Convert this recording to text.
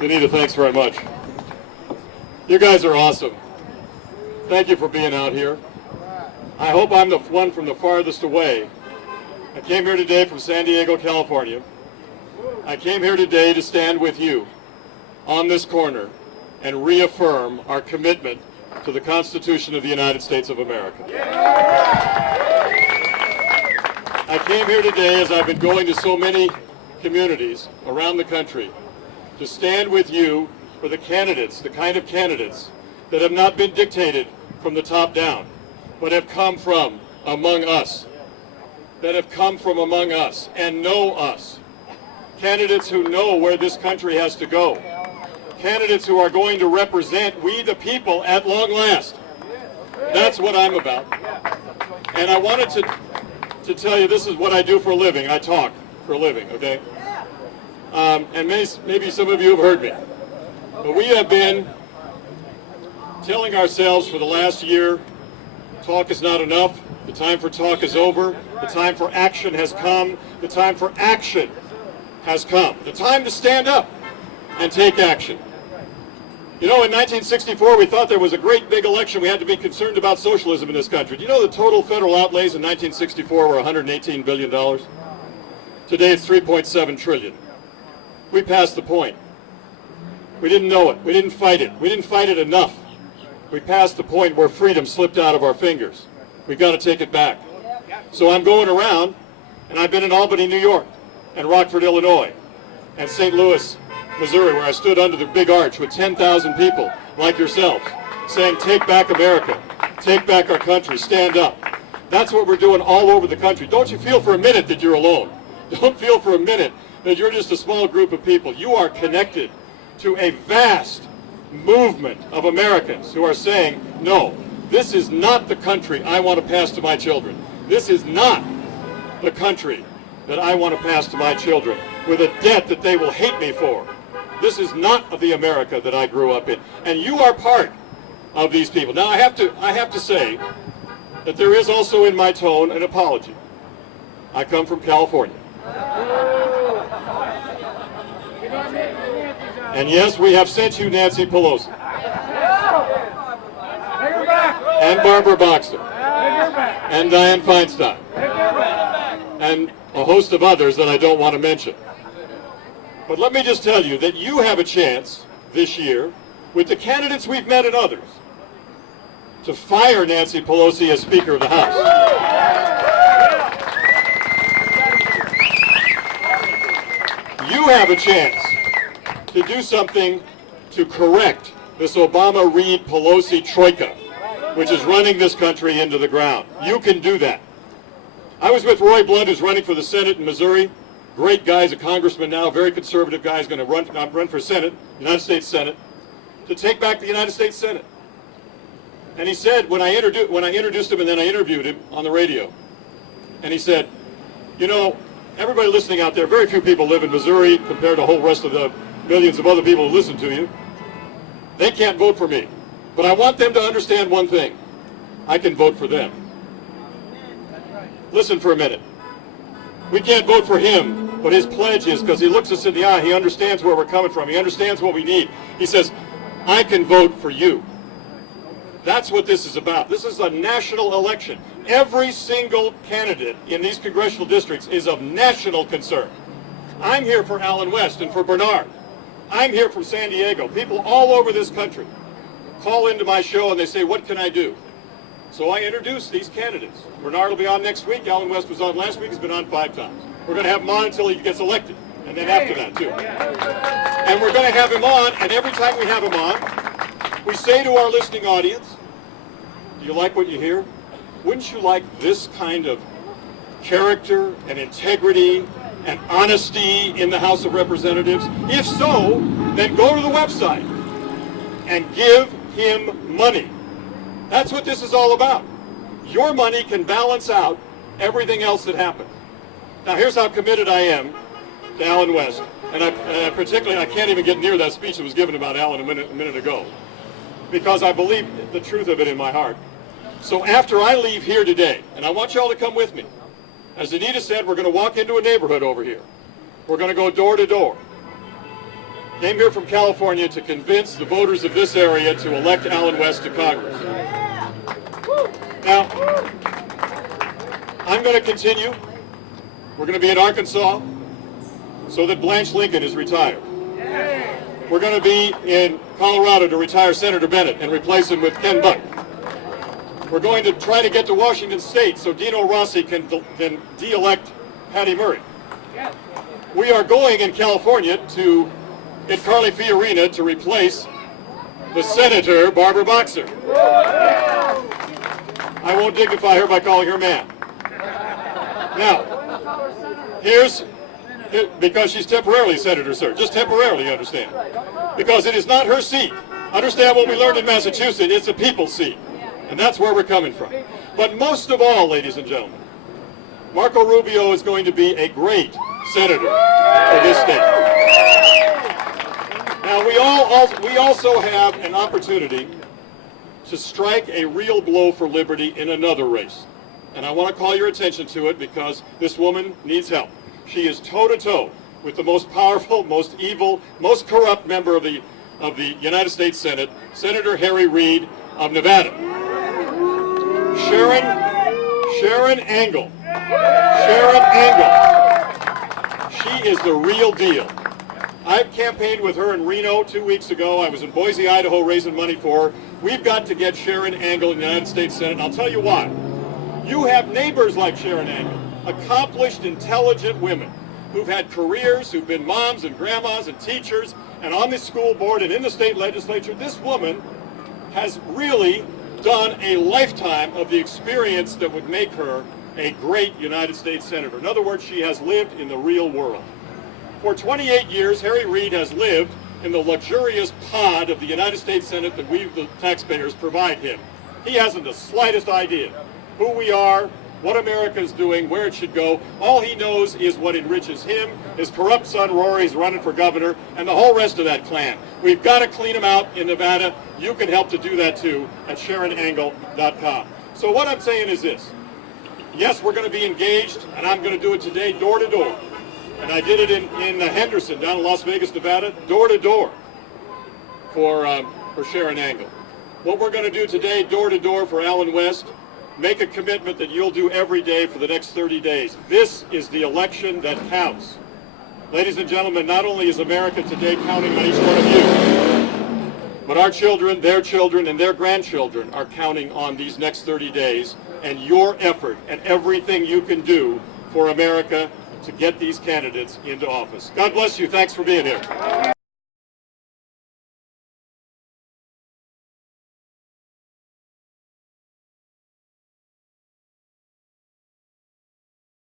Anita, thanks very much. You guys are awesome. Thank you for being out here. I hope I'm the one from the farthest away. I came here today from San Diego, California. I came here today to stand with you on this corner and reaffirm our commitment to the Constitution of the United States of America. I came here today, as I've been going to so many communities around the country, to stand with you for the candidates, the kind of candidates that have not been dictated from the top down, but have come from among us, that have come from among us and know us. Candidates who know where this country has to go. Candidates who are going to represent we the people at long last. That's what I'm about. And I wanted to tell you, this is what I do for a living. I talk for a living, okay? And maybe some of you have heard me. But we have been telling ourselves for the last year, talk is not enough. The time for talk is over. The time for action has come. The time for action has come. The time to stand up and take action. You know, in 1964, we thought there was a great big election. We had to be concerned about socialism in this country. Do you know the total federal outlays in 1964 were $118 billion? Today it's $3.7 trillion. We passed the point. We didn't know it. We didn't fight it. We didn't fight it enough. We passed the point where freedom slipped out of our fingers. We've got to take it back. So I'm going around, and I've been in Albany, New York, and Rockford, Illinois, and St. Louis, Missouri, where I stood under the big arch with 10,000 people like yourselves saying, take back America, take back our country, stand up. That's what we're doing all over the country. Don't you feel for a minute that you're alone. Don't feel for a minute that you're just a small group of people. You are connected to a vast movement of Americans who are saying, no, this is not the country I want to pass to my children. This is not the country that I want to pass to my children with a debt that they will hate me for. This is not the America that I grew up in. And you are part of these people. Now I have to say that there is also in my tone an apology. I come from California. And yes, we have sent you Nancy Pelosi. And Barbara Boxer. And Dianne Feinstein. And a host of others that I don't want to mention. But let me just tell you that you have a chance this year, with the candidates we've met and others, to fire Nancy Pelosi as Speaker of the House. You have a chance to do something to correct this Obama-Reid-Pelosi troika, which is running this country into the ground. You can do that. I was with Roy Blunt, who's running for the Senate in Missouri. Great guy, he's a congressman now, very conservative guy. He's going to run for Senate, United States Senate, to take back the United States Senate. And he said, when I introduced him and then I interviewed him on the radio, and he said, you know, everybody listening out there, very few people live in Missouri compared to the whole rest of the millions of other people who listen to you. They can't vote for me. But I want them to understand one thing. I can vote for them. Listen for a minute. We can't vote for him, but his pledge is, because he looks us in the eye, he understands where we're coming from, he understands what we need. He says, I can vote for you. That's what this is about. This is a national election. Every single candidate in these congressional districts is of national concern. I'm here for Allen West and for Bernard. I'm here from San Diego. People all over this country call into my show and they say, what can I do? So I introduce these candidates. Bernard will be on next week. Allen West was on last week. He's been on 5 times. We're going to have him on until he gets elected, and then after that, too. And we're going to have him on, and every time we have him on, we say to our listening audience, do you like what you hear? Wouldn't you like this kind of character and integrity and honesty in the House of Representatives? If so, then go to the website and give him money. That's what this is all about. Your money can balance out everything else that happens. Now here's how committed I am to Allen West. And I particularly, I can't even get near that speech that was given about Allen a minute ago, because I believe the truth of it in my heart. So after I leave here today, and I want you all to come with me, as Anita said, we're going to walk into a neighborhood over here. We're going to go door to door. came here from California to convince the voters of this area to elect Allen West to Congress. Now, I'm going to continue. We're going to be in Arkansas so that Blanche Lincoln is retired. We're going to be in Colorado to retire Senator Bennett and replace him with Ken Buck. We're going to try to get to Washington State so Dino Rossi can de-elect Patty Murray. We are going in California to get Carly Fiorina to replace the Senator Barbara Boxer. I won't dignify her by calling her ma'am. Now, because she's temporarily senator, sir. Just temporarily, you understand. Because it is not her seat. Understand what we learned in Massachusetts, it's a people's seat. And that's where we're coming from. But most of all, ladies and gentlemen, Marco Rubio is going to be a great senator for this state. Now, we also have an opportunity to strike a real blow for liberty in another race. And I want to call your attention to it because this woman needs help. She is toe-to-toe with the most powerful, most evil, most corrupt member of the United States Senate, Senator Harry Reid of Nevada. Sharon Angle. Sharon Angle. She is the real deal. I've campaigned with her in Reno 2 weeks ago. I was in Boise, Idaho raising money for her. We've got to get Sharon Angle in the United States Senate, and I'll tell you why. You have neighbors like Sharon Angle, accomplished, intelligent women who've had careers, who've been moms and grandmas and teachers and on the school board and in the state legislature. This woman has really done a lifetime of the experience that would make her a great United States Senator. In other words, she has lived in the real world. For 28 years, Harry Reid has lived in the luxurious pod of the United States Senate that we, the taxpayers, provide him. He hasn't the slightest idea who we are, what America is doing, where it should go. All he knows is what enriches him, his corrupt son Rory's running for governor, and the whole rest of that clan. We've got to clean him out in Nevada. You can help to do that too at SharonAngle.com. So what I'm saying is this. Yes, we're going to be engaged, and I'm going to do it today door to door. And I did it in Henderson, down in Las Vegas, Nevada, door to door for Sharon Angle. What we're going to do today, door to door for Allen West, make a commitment that you'll do every day for the next 30 days. This is the election that counts. Ladies and gentlemen, not only is America today counting on each one of you, but our children, and their grandchildren are counting on these next 30 days and your effort and everything you can do for America to get these candidates into office. God bless you. Thanks for being here.